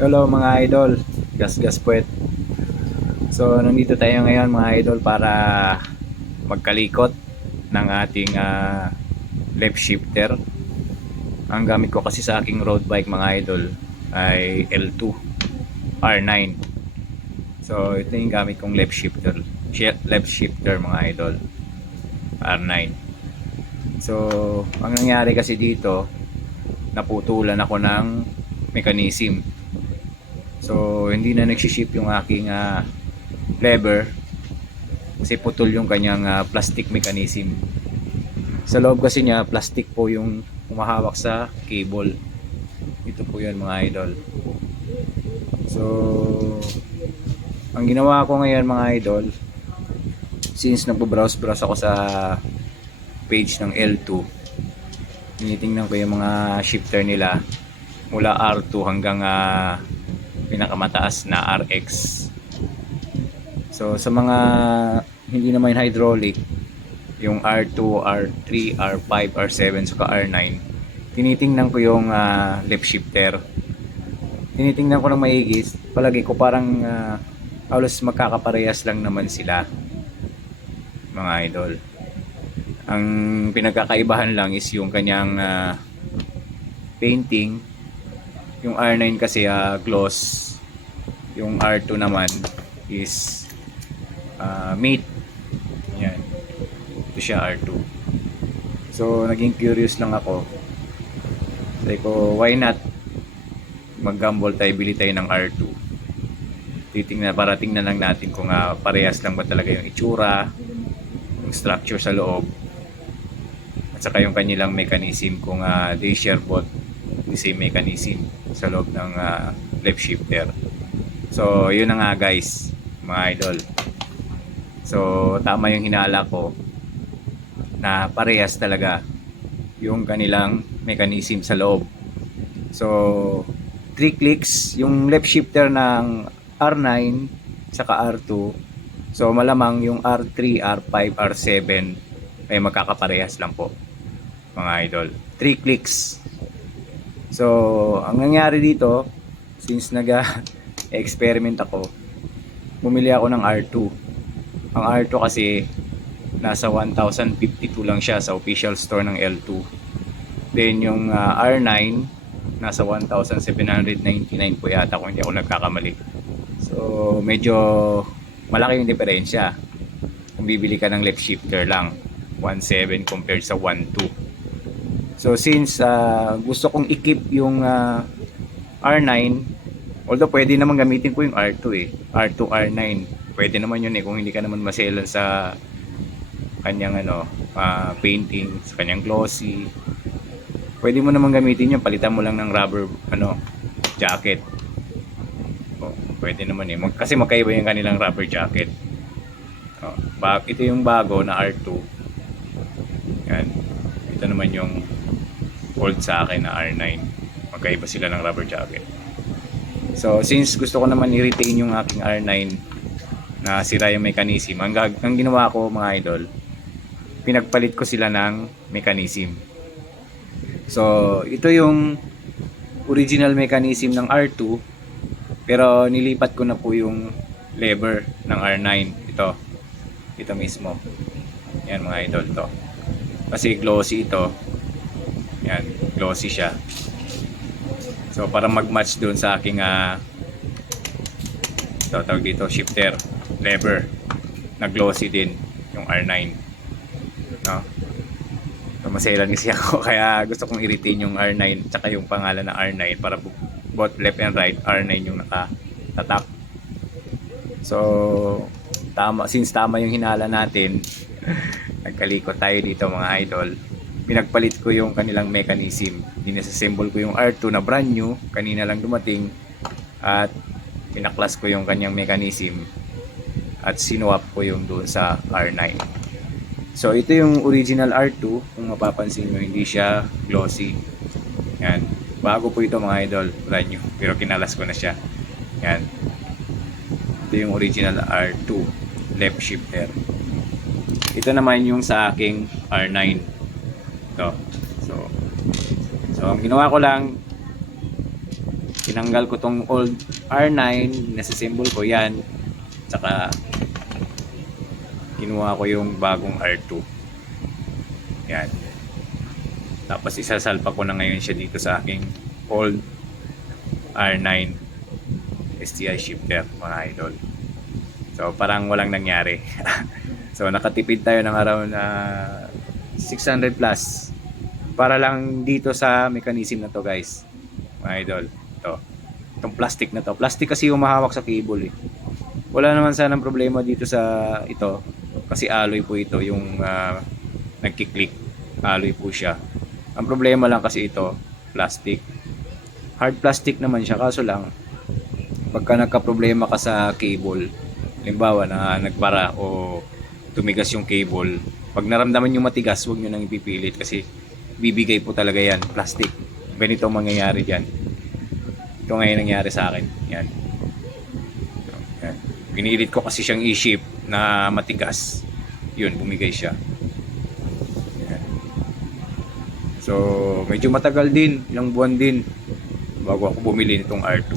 Hello mga idol, gas-gas puwet. So nandito tayo ngayon mga idol para magkalikot ng ating ah, left shifter. Ang gamit ko kasi sa aking road bike mga idol ay L2 R9. So ito yung gamit kong left shifter, shi- left shifter mga idol R9. So ang nangyari kasi dito naputulan ako ng mechanism. So, hindi na nagsiship yung aking ah, lever kasi putol yung kanyang ah, plastic mechanism. Sa loob kasi niya, plastic po yung humahawak sa cable. Ito po yan mga idol. So, ang ginawa ko ngayon mga idol, since nagpo-browse-browse ako sa page ng L2, tinitingnan ko yung mga shifter nila mula R2 hanggang ah, pinakamataas na RX. So sa mga hindi naman hydraulic, yung R2, R3, R5, R7, saka R9, tinitingnan ko yung ah, left shifter. Tinitingnan ko ng maigis, palagi ko parang ah, halos magkakaparehas lang naman sila mga idol. Ang pinagkakaibahan lang is yung kanyang ah, painting. Yung R9 kasi ah, gloss. Yung R2 naman is ah, matte. Yan. Ito siya R2. So, naging curious lang ako. Sabi ko, why not mag-gamble tayo, bili tayo ng R2. Titingnan, para tingnan lang natin kung ah, parehas lang ba talaga yung itsura, yung structure sa loob, at saka yung kanilang mechanism kung uh, they share both the same mechanism sa loob ng ah, left shifter. So, yun na nga guys, mga idol. So, tama yung hinala ko na parehas talaga yung kanilang mechanism sa loob. So, 3 clicks yung left shifter ng R9 saka R2. So, malamang yung R3, R5, R7 ay magkakaparehas lang po mga idol. 3 clicks. So, ang nangyari dito, since nag-experiment ako, bumili ako ng R2. Ang R2 kasi nasa 1,052 lang siya sa official store ng L2. Then yung ah, R9 nasa 1,799 po yata kung hindi ako nagkakamali. So, medyo malaki yung diferensya. Kung bibili ka ng left shifter lang, 1.7 compared sa 1.2. So, since ah, gusto kong i-keep yung ah, R9, although pwede naman gamitin ko yung R2 eh. R2, R9. Pwede naman yun eh kung hindi ka naman maselan sa kanyang ano, ah, painting, sa kanyang glossy. Pwede mo naman gamitin yun, palitan mo lang ng rubber ano, jacket. Oh, pwede naman eh. Mag- kasi magkaiba yung kanilang rubber jacket. Bag, ito yung bago na R2. Yan. Ito naman yung old sa akin na R9. Magkaiba sila ng rubber jacket. So, since gusto ko naman i-retain yung aking R9 na sira yung mechanism, ang, gag- ang ginawa ko mga idol, pinagpalit ko sila ng mechanism. So, ito yung original mechanism ng R2 pero nilipat ko na po yung lever ng R9 ito ito mismo yan mga idol to kasi glossy ito yan glossy siya so para mag-match doon sa aking ito tawag dito shifter lever na glossy din yung R9 no So, maselan kasi ako kaya gusto kong i-retain yung R9 tsaka yung pangalan ng R9 para both left and right R9 yung nakatatak. So tama since tama yung hinala natin nagkalikot tayo dito mga idol. Pinagpalit ko yung kanilang mechanism. Dinasassemble ko yung R2 na brand new kanina lang dumating at pinaklas ko yung kanyang mechanism at sinuwap ko yung doon sa R9. So ito yung original R2 kung mapapansin nyo hindi siya glossy. Yan. Bago po ito mga idol, brand new. Pero kinalas ko na siya. Yan. Ito yung original R2 left shifter. Ito naman yung sa aking R9. Ito. So, so ang ginawa ko lang Tinanggal ko tong old R9, nasa-symbol ko yan. Tsaka kinuha ko yung bagong R2. Yan. Tapos isasalpa ko na ngayon siya dito sa aking old R9 STI shifter mga idol. So parang walang nangyari. so nakatipid tayo ng around ah, 600 plus para lang dito sa mechanism na to guys. Mga idol. Ito. Itong plastic na to. Plastic kasi humahawak sa cable eh. Wala naman sanang problema dito sa ito kasi alloy po ito yung uh, nagkiklik. Alloy po siya. Ang problema lang kasi ito, plastic. Hard plastic naman siya kaso lang pagka nagka-problema ka sa cable, halimbawa na nagpara o tumigas yung cable, pag naramdaman nyo matigas, huwag nyo nang ipipilit kasi bibigay po talaga yan, plastic. Ganito ang mangyayari dyan. Ito ngayon nangyari sa akin. Yan. Yan. Pinilit ko kasi siyang i-ship na matigas. Yun, bumigay siya. Yan. So, medyo matagal din, ilang buwan din bago ako bumili nitong R2.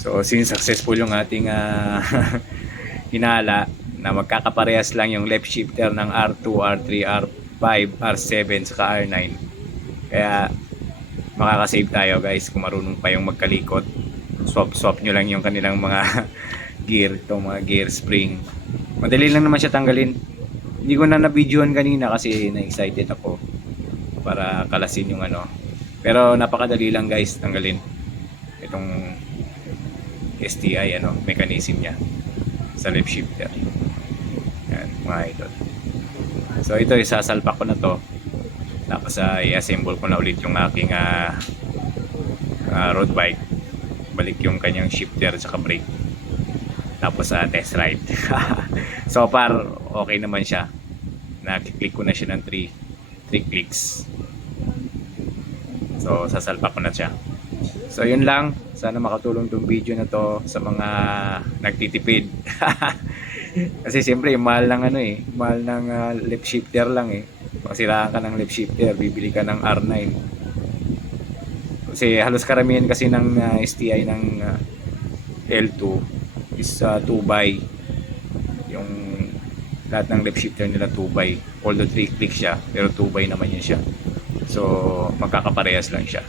So, since successful yung ating ah, hinala na magkakaparehas lang yung left shifter ng R2, R3, R5, R7 saka R9. Kaya makakasave tayo guys kung marunong pa yung magkalikot. Swap swap nyo lang yung kanilang mga gear, itong mga gear spring. Madali lang naman siya tanggalin. Hindi ko na na-videoan kanina kasi na-excited ako para kalasin yung ano. Pero napakadali lang guys tanggalin itong STI ano, mechanism niya sa left shifter. Mga idol. So ito isasalpak ko na to. Tapos uh, i-assemble ko na ulit yung aking ah, ah, road bike. Balik yung kanyang shifter at brake. Tapos sa test ride. so far okay naman siya. Nakiklik ko na siya ng 3 3 clicks. So sasalpak ko na siya. So yun lang, sana makatulong tong video na to sa mga nagtitipid. Kasi siyempre mahal ng ano eh, mahal ng ah, left shifter lang eh. Masiraan ka ng left shifter, bibili ka ng R9. Kasi halos karamihan kasi ng ah, STI ng ah, L2 is 2 by. Yung lahat ng left shifter nila 2 by. Although 3 click siya pero 2 by naman yun siya. So magkakaparehas lang siya.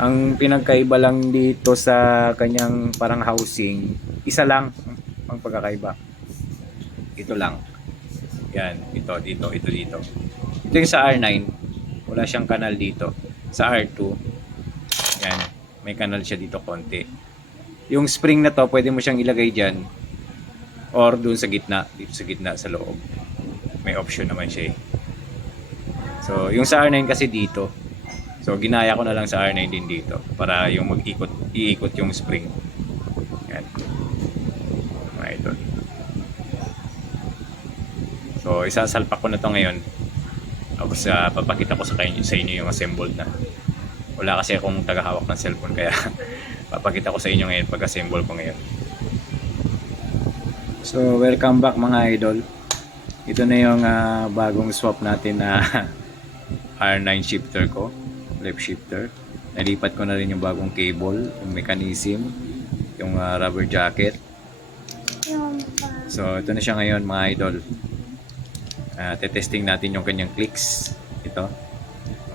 Ang pinagkaiba lang dito sa kanyang parang housing, isa lang ang pagkakaiba. Ito lang. Yan, ito, dito, ito, dito. Ito yung sa R9, wala siyang kanal dito. Sa R2, yan, may kanal siya dito konti. Yung spring na to, pwede mo siyang ilagay dyan or dun sa gitna, dito sa gitna sa loob. May option naman siya eh. So, yung sa R9 kasi dito, So ginaya ko na lang sa R9 din dito para yung mag-ikot, iikot yung spring. Yan. Mga idol. So isasalpak ko na to ngayon. Tapos uh, papakita ko sa, kayo, sa inyo yung assembled na. Wala kasi akong tagahawak ng cellphone kaya papakita ko sa inyo ngayon pag-assemble ko ngayon. So welcome back mga idol. Ito na yung ah, bagong swap natin na R9 shifter ko left shifter. Nalipat ko na rin yung bagong cable, yung mechanism, yung uh, rubber jacket. So, ito na siya ngayon mga idol. Uh, tetesting natin yung kanyang clicks. Ito.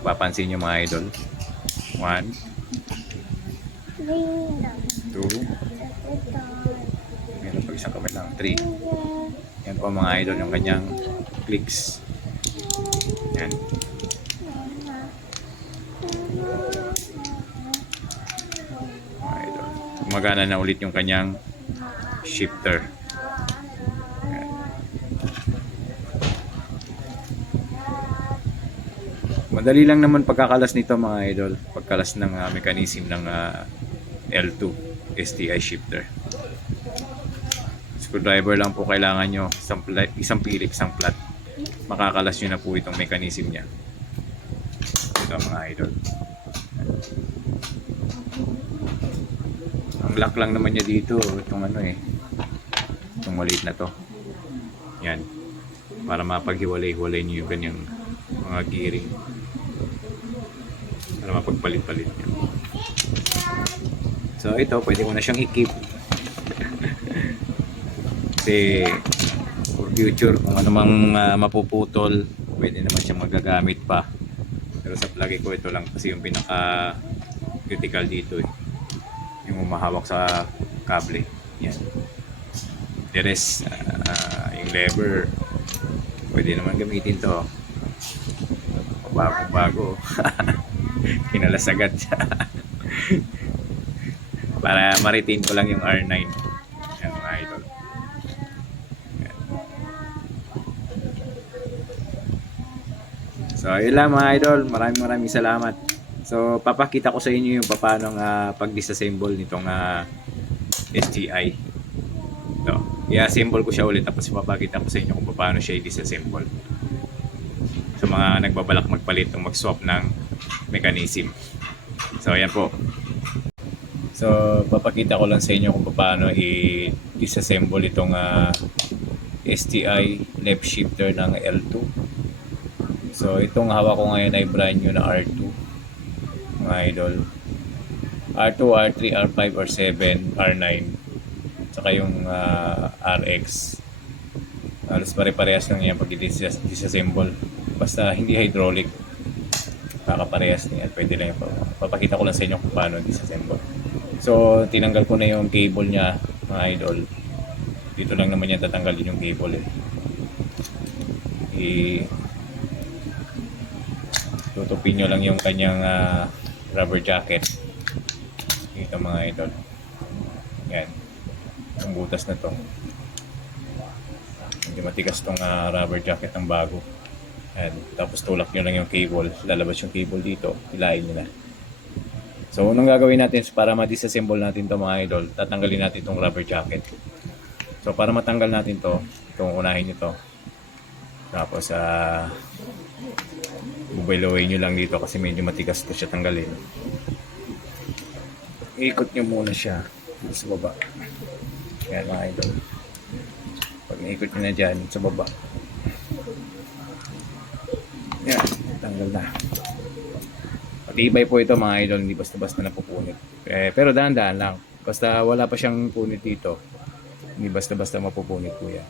Mapapansin nyo mga idol. One. Two. Meron pa isang kamay lang. Three. Yan po mga idol yung kanyang clicks. Yan. Mga idol. Gumagana na ulit yung kanyang shifter. Madali lang naman pagkakalas nito mga idol. Pagkalas ng uh, mechanism ng uh, L2 STI shifter. Screwdriver lang po kailangan nyo. Isang, isang pilip, isang flat. Makakalas nyo na po itong mechanism niya. Ito mga idol. Ang lock lang naman niya dito, itong ano eh. Itong maliit na to. Yan. Para mapaghiwalay-hiwalay niyo yung kanyang mga gearing. Para mapagpalit-palit nyo. So ito, pwede ko na siyang i-keep. Kasi for future, kung ano mang ah, mapuputol, pwede naman siyang magagamit pa. Pero sa plug ko, ito lang kasi yung pinaka critical dito eh. Yung umahawak sa kable. Yan. The rest, ah, yung lever, pwede naman gamitin to. Bago-bago. Kinalas agad siya. Para ma-retain ko lang yung R9. Yan mga idol. So, yun lang mga idol. Maraming maraming salamat. So, papakita ko sa inyo yung paano uh, pag-disassemble nitong ah, STI. Ito. I-assemble ko siya ulit tapos papakita ko sa inyo kung paano siya i-disassemble. Sa mga nagbabalak magpalit o mag-swap ng mechanism. So, ayan po. So, papakita ko lang sa inyo kung paano i-disassemble itong ah, STI left shifter ng L2. So, itong hawak ko ngayon ay brand new na R2. Mga idol. R2, R3, R5, R7, R9. Tsaka yung ah, RX. Halos pare-parehas lang yan pag i-disassemble. Basta hindi hydraulic. Kakaparehas na yan. Pwede lang yung papakita ko lang sa inyo kung paano disassemble. So, tinanggal ko na yung cable niya, mga idol. Dito lang naman yan tatanggalin yung cable eh. I tutupin nyo lang yung kanyang ah, rubber jacket. Ito mga idol. Yan. Ang butas na to. Hindi matigas tong ah, rubber jacket ng bago. Yan. Tapos tulak nyo lang yung cable. Lalabas yung cable dito. Hilahin nyo na. So, unang gagawin natin is para ma-disassemble natin to mga idol, tatanggalin natin itong rubber jacket. So, para matanggal natin to, itong unahin nyo to. Tapos, ah, bubaylawin nyo lang dito kasi medyo matigas to siya tanggalin. Ikot nyo muna siya sa baba. Yan mga idol. Pag naikot nyo na dyan sa baba. Yan, tanggal na. Matibay po ito mga idol, hindi basta-basta napupunit. Eh, pero dahan-dahan lang. Basta wala pa siyang punit dito. Hindi basta-basta mapupunit po yan.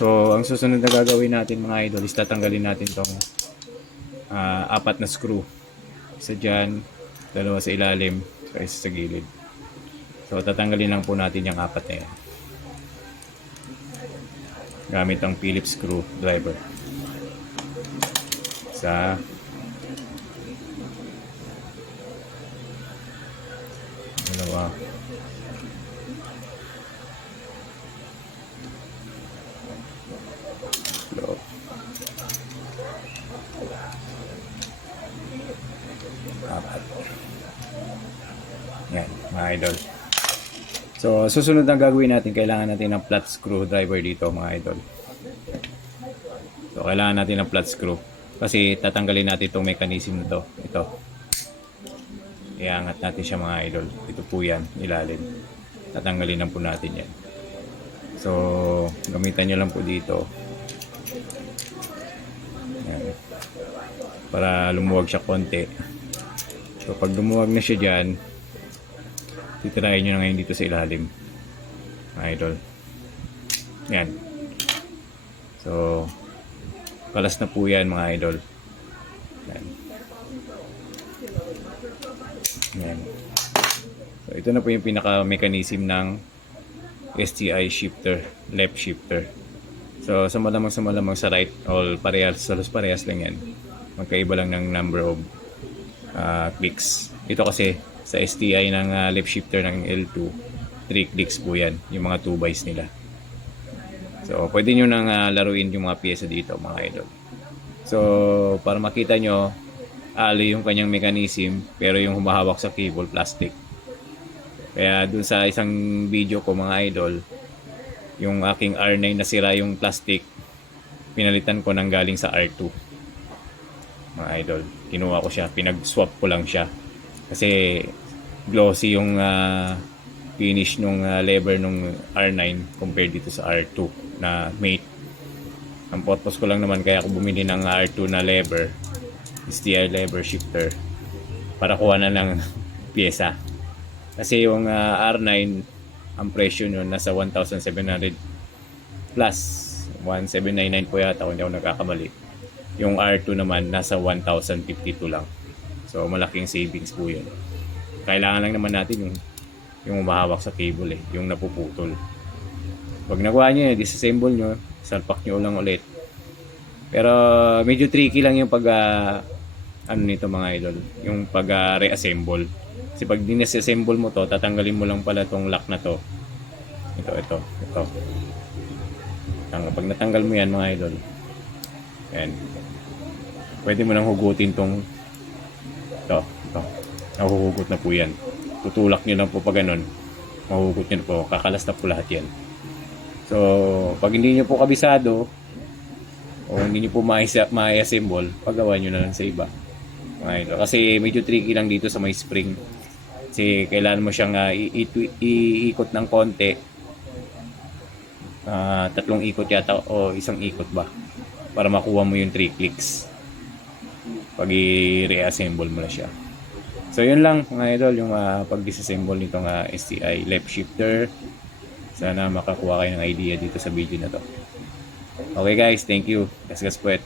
So, ang susunod na gagawin natin mga idol is tatanggalin natin tong ah, apat na screw. Isa dyan, dalawa sa ilalim, isa sa gilid. So, tatanggalin lang po natin yung apat na yan. Gamit ang Phillips screw Isa, dalawa, mga idol. So, susunod na gagawin natin, kailangan natin ng flat screw driver dito, mga idol. So, kailangan natin ng flat screw. Kasi tatanggalin natin itong mechanism na to. Ito. Iangat natin siya mga idol. Ito po yan, ilalim. Tatanggalin lang po natin yan. So, gamitan nyo lang po dito. Yan. Para lumuwag siya konti. So, pag lumuwag na siya dyan, titirahin nyo na ngayon dito sa ilalim. Mga idol. Yan. So, kalas na po yan mga idol. Yan. Yan. So, ito na po yung pinaka-mechanism ng STI shifter, left shifter. So, sa malamang sa malamang sa right, all parehas, salos parehas lang yan. Magkaiba lang ng number of ah, clicks. Ito kasi, sa STI ng ah, left shifter ng L2, 3 clicks po yan, yung mga 2 buys nila. So, pwede nyo nang ah, laruin yung mga pyesa dito, mga idol. So, para makita nyo, ali yung kanyang mechanism, pero yung humahawak sa cable, plastic. Kaya dun sa isang video ko, mga idol, yung aking R9 na sira yung plastic, pinalitan ko ng galing sa R2. Mga idol, kinuha ko siya, pinag-swap ko lang siya. Kasi glossy yung ah, finish nung ah, lever nung R9 compared dito sa R2 na mate. Ang purpose ko lang naman kaya ako bumili ng R2 na lever, STI lever shifter. para kuha na ng pyesa. Kasi yung ah, R9, ang presyo nyo nasa 1,700 plus 1,799 po yata kung hindi ako nagkakamali. Yung R2 naman nasa 1,052 lang. So malaking savings po yun. Kailangan lang naman natin yung yung umahawak sa cable eh, yung napuputol. Pag nagawa nyo yun, disassemble nyo, salpak nyo lang ulit. Pero medyo tricky lang yung pag ah, ano nito mga idol, yung pag ah, reassemble. Kasi pag dinasassemble mo to, tatanggalin mo lang pala tong lock na to. Ito, ito, ito. Tang- Pag natanggal mo yan mga idol, yan. Pwede mo nang hugutin tong ito, ito. Nahuhugot na po yan. Tutulak nyo lang po pa ganun. Mahuhugot nyo na po. Kakalas na po lahat yan. So, pag hindi nyo po kabisado, o hindi nyo po ma-assemble, paggawa nyo na lang sa iba. Mga. Kasi medyo tricky lang dito sa may spring. Kasi kailangan mo siyang ah, i- iikot ng konti. Ah, tatlong ikot yata o isang ikot ba para makuha mo yung 3 clicks pag i-reassemble mo na siya. So yun lang mga idol yung ah, pag-disassemble nitong ah, STI left shifter. Sana makakuha kayo ng idea dito sa video na to. Okay guys, thank you. Gasgas puwet.